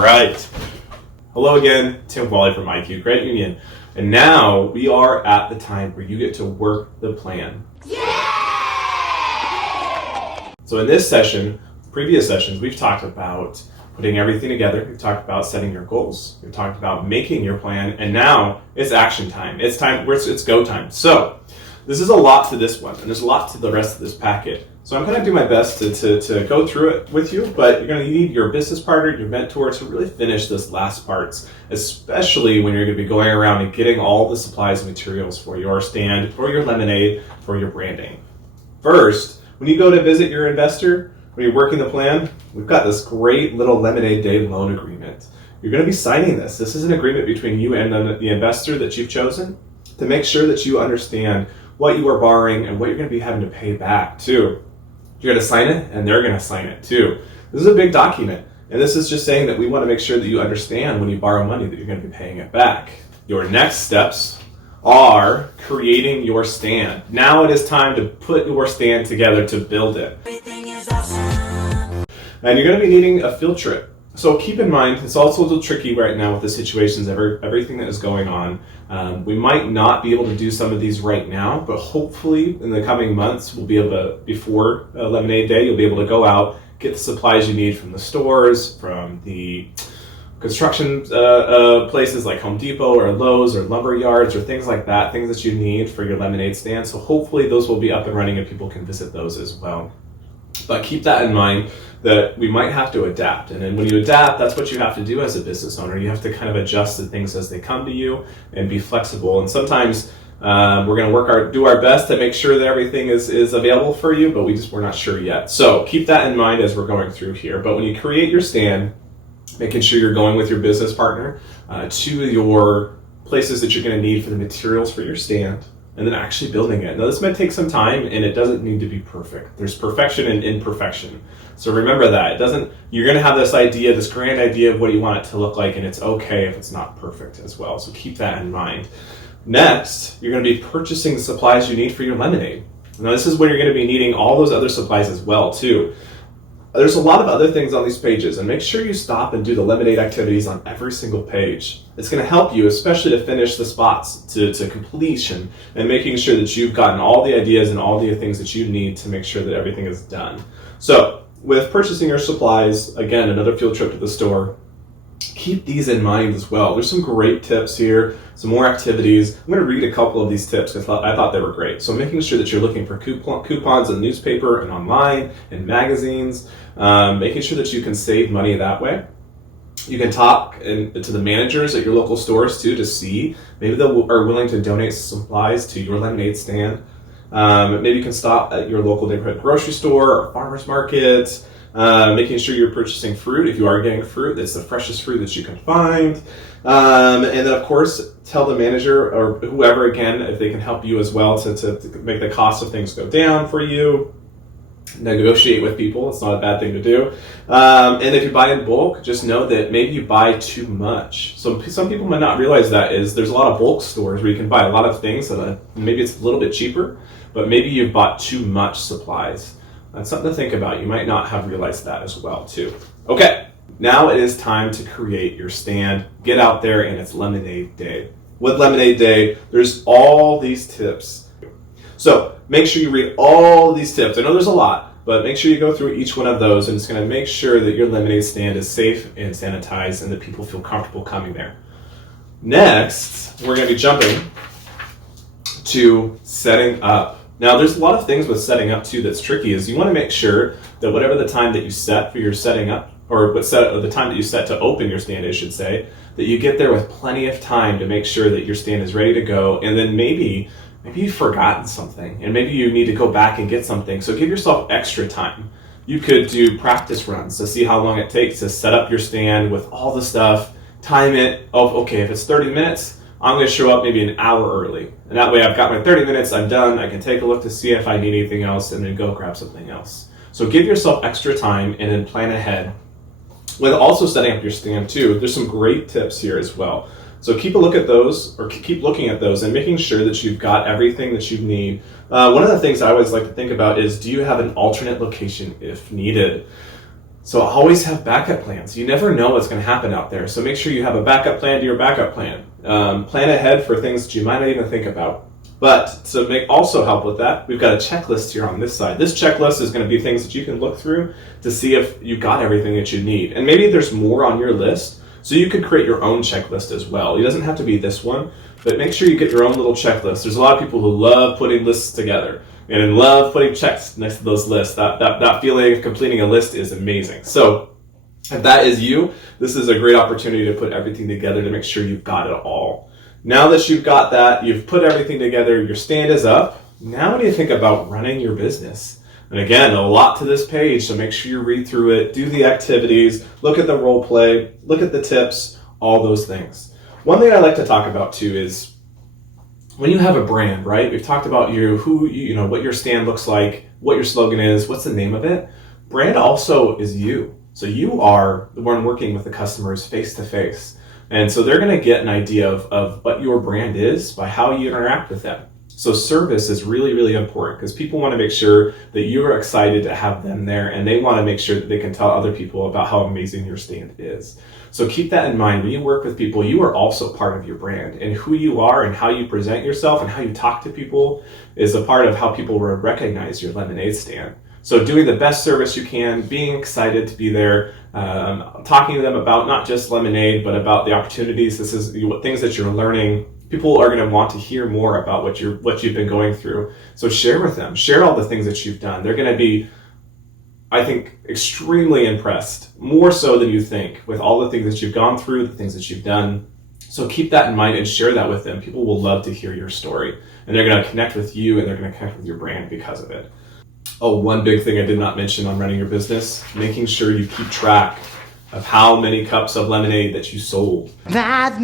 All right. Hello again, Tim Wally from IQ Credit Union. And now we are at the time where you get to work the plan. So in this session, previous sessions, we've talked about putting everything together. We've talked about setting your goals. We've talked about making your plan. And now it's action time. It's go time. So this is a lot to this one, and there's a lot to the rest of this packet. So I'm going to do my best to go through it with you, but you're going to need your business partner, your mentor to really finish this last parts, especially when you're going to be going around and getting all the supplies and materials for your stand, for your lemonade, for your branding. First, when you go to visit your investor, when you're working the plan, we've got this great little Lemonade Day loan agreement. You're going to be signing this. This is an agreement between you and the investor that you've chosen to make sure that you understand what you are borrowing and what you're going to be having to pay back too. You're going to sign it, and they're going to sign it too. This is a big document, and this is just saying that we want to make sure that you understand when you borrow money that you're going to be paying it back. Your next steps are creating your stand. Now it is time to put your stand together to build it. Everything is awesome. And you're going to be needing a field trip. So keep in mind, it's also a little tricky right now with the situations, everything that is going on. We might not be able to do some of these right now, but hopefully in the coming months, we'll be able to, before Lemonade Day, you'll be able to go out, get the supplies you need from the stores, from the construction places like Home Depot or Lowe's or lumber yards or things like that, things that you need for your lemonade stand. So hopefully those will be up and running and people can visit those as well. But keep that in mind that we might have to adapt. And then when you adapt, that's what you have to do as a business owner. You have to kind of adjust to things as they come to you and be flexible. And sometimes we're going to do our best to make sure that everything is available for you, but we're not sure yet. So keep that in mind as we're going through here. But when you create your stand, making sure you're going with your business partner to your places that you're going to need for the materials for your stand, and then actually building it. Now this might take some time, and it doesn't need to be perfect. There's perfection and imperfection. So remember that. You're gonna have this idea, this grand idea of what you want it to look like, and it's okay if it's not perfect as well. So keep that in mind. Next, you're gonna be purchasing the supplies you need for your lemonade. Now this is when you're gonna be needing all those other supplies as well too. There's a lot of other things on these pages, and make sure you stop and do the lemonade activities on every single page. It's going to help you, especially to finish the spots to completion and making sure that you've gotten all the ideas and all the things that you need to make sure that everything is done. So with purchasing your supplies, again, another field trip to the store, keep these in mind as well. There's some great tips here, some more activities. I'm going to read a couple of these tips because I thought they were great. So making sure that you're looking for coupons in the newspaper and online and magazines, making sure that you can save money that way. You can talk to the managers at your local stores too to see maybe they are willing to donate supplies to your lemonade stand. Maybe you can stop at your local neighborhood grocery store or farmer's market. Making sure you're purchasing fruit. If you are getting fruit, it's the freshest fruit that you can find. And then, of course, tell the manager or whoever, again, if they can help you as well to make the cost of things go down for you. Negotiate with people. It's not a bad thing to do. And if you buy in bulk, just know that maybe you buy too much. So some people might not realize there's a lot of bulk stores where you can buy a lot of things that maybe it's a little bit cheaper, but maybe you've bought too much supplies. That's something to think about. You might not have realized that as well, too. Okay, now it is time to create your stand. Get out there, and it's Lemonade Day. With Lemonade Day, there's all these tips. So make sure you read all these tips. I know there's a lot, but make sure you go through each one of those, and it's going to make sure that your lemonade stand is safe and sanitized and that people feel comfortable coming there. Next, we're going to be jumping to setting up. Now, there's a lot of things with setting up, too, that's tricky, is you want to make sure that whatever the time that you set for your setting up, or the time that you set to open your stand, I should say, that you get there with plenty of time to make sure that your stand is ready to go, and then maybe you've forgotten something, and maybe you need to go back and get something, so give yourself extra time. You could do practice runs to see how long it takes to set up your stand with all the stuff, time it, okay, if it's 30 minutes, I'm going to show up maybe an hour early. And that way I've got my 30 minutes, I'm done, I can take a look to see if I need anything else and then go grab something else. So give yourself extra time and then plan ahead. With also setting up your stand too, there's some great tips here as well. So keep a look at those, or keep looking at those and making sure that you've got everything that you need. One of the things I always like to think about is, do you have an alternate location if needed? So always have backup plans. You never know what's going to happen out there. So make sure you have a backup plan to your backup plan. Plan ahead for things that you might not even think about. But to also help with that, we've got a checklist here on this side. This checklist is going to be things that you can look through to see if you got everything that you need. And maybe there's more on your list, so you could create your own checklist as well. It doesn't have to be this one, but make sure you get your own little checklist. There's a lot of people who love putting lists together and love putting checks next to those lists. That feeling of completing a list is amazing. So if that is you, this is a great opportunity to put everything together to make sure you've got it all. Now that you've got that, you've put everything together, your stand is up. Now what do you think about running your business? And again, a lot to this page, so make sure you read through it, do the activities, look at the role play, look at the tips, all those things. One thing I like to talk about too is when you have a brand, right? We've talked about what your stand looks like, what your slogan is, what's the name of it. Brand also is you. So you are the one working with the customers face to face. And so they're going to get an idea of what your brand is by how you interact with them. So service is really, really important because people want to make sure that you are excited to have them there, and they want to make sure that they can tell other people about how amazing your stand is. So keep that in mind. When you work with people, you are also part of your brand, and who you are and how you present yourself and how you talk to people is a part of how people will recognize your lemonade stand. So doing the best service you can, being excited to be there, talking to them about not just lemonade, but about the opportunities. This is things that you're learning. People are going to want to hear more about what you've been going through. So share with them. Share all the things that you've done. They're going to be, I think, extremely impressed, more so than you think, with all the things that you've gone through, the things that you've done. So keep that in mind and share that with them. People will love to hear your story, and they're going to connect with you, and they're going to connect with your brand because of it. Oh, one big thing I did not mention on running your business, making sure you keep track of how many cups of lemonade that you sold. Math.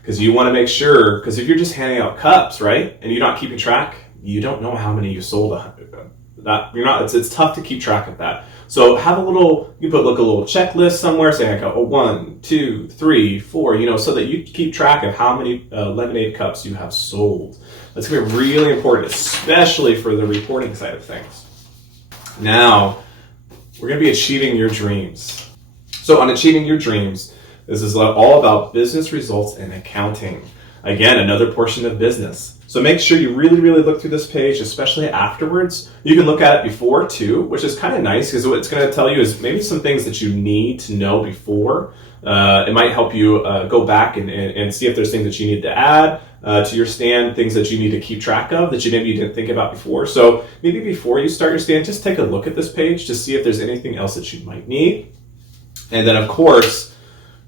Because you want to make sure, because if you're just handing out cups, right, and you're not keeping track, you don't know how many you sold. It's tough to keep track of that. So have a little checklist somewhere saying, 1, 2, 3, 4, so that you keep track of how many lemonade cups you have sold. That's going to be really important, especially for the reporting side of things. Now, we're going to be achieving your dreams. So on achieving your dreams, this is all about business results and accounting. Again, another portion of business. So make sure you really, really look through this page, especially afterwards. You can look at it before too, which is kind of nice because what it's going to tell you is maybe some things that you need to know before. It might help you go back and see if there's things that you need to add to your stand, things that you need to keep track of that maybe you didn't think about before. So maybe before you start your stand, just take a look at this page to see if there's anything else that you might need. And then, of course,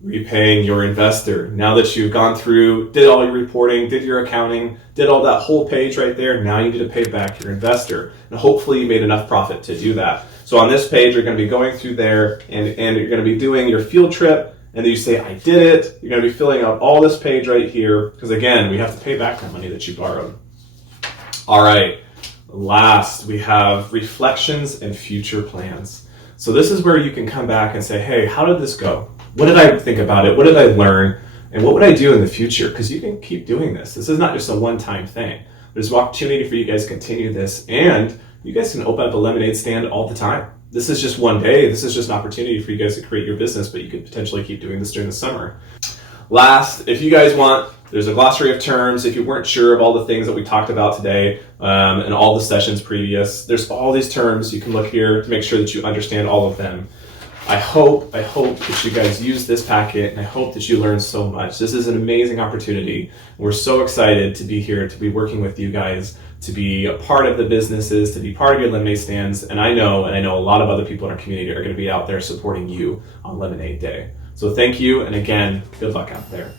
repaying your investor. Now that you've gone through, did all your reporting, did your accounting, did all that whole page right there, now you need to pay back your investor. And hopefully you made enough profit to do that. So on this page, you're going to be going through there and you're going to be doing your field trip. And then you say, I did it. You're going to be filling out all this page right here. Because again, we have to pay back that money that you borrowed. All right. Last, we have reflections and future plans. So this is where you can come back and say, hey, how did this go? What did I think about it? What did I learn? And what would I do in the future? Because you can keep doing this. This is not just a one-time thing. There's an opportunity for you guys to continue this. And you guys can open up a lemonade stand all the time. This is just one day. This is just an opportunity for you guys to create your business, but you could potentially keep doing this during the summer. Last, if you guys want, there's a glossary of terms. If you weren't sure of all the things that we talked about today and all the sessions previous, there's all these terms. You can look here to make sure that you understand all of them. I hope that you guys use this packet, and I hope that you learn so much. This is an amazing opportunity. We're so excited to be here, to be working with you guys, to be a part of the businesses, to be part of your lemonade stands. And I know a lot of other people in our community are going to be out there supporting you on Lemonade Day. So thank you, and again, good luck out there.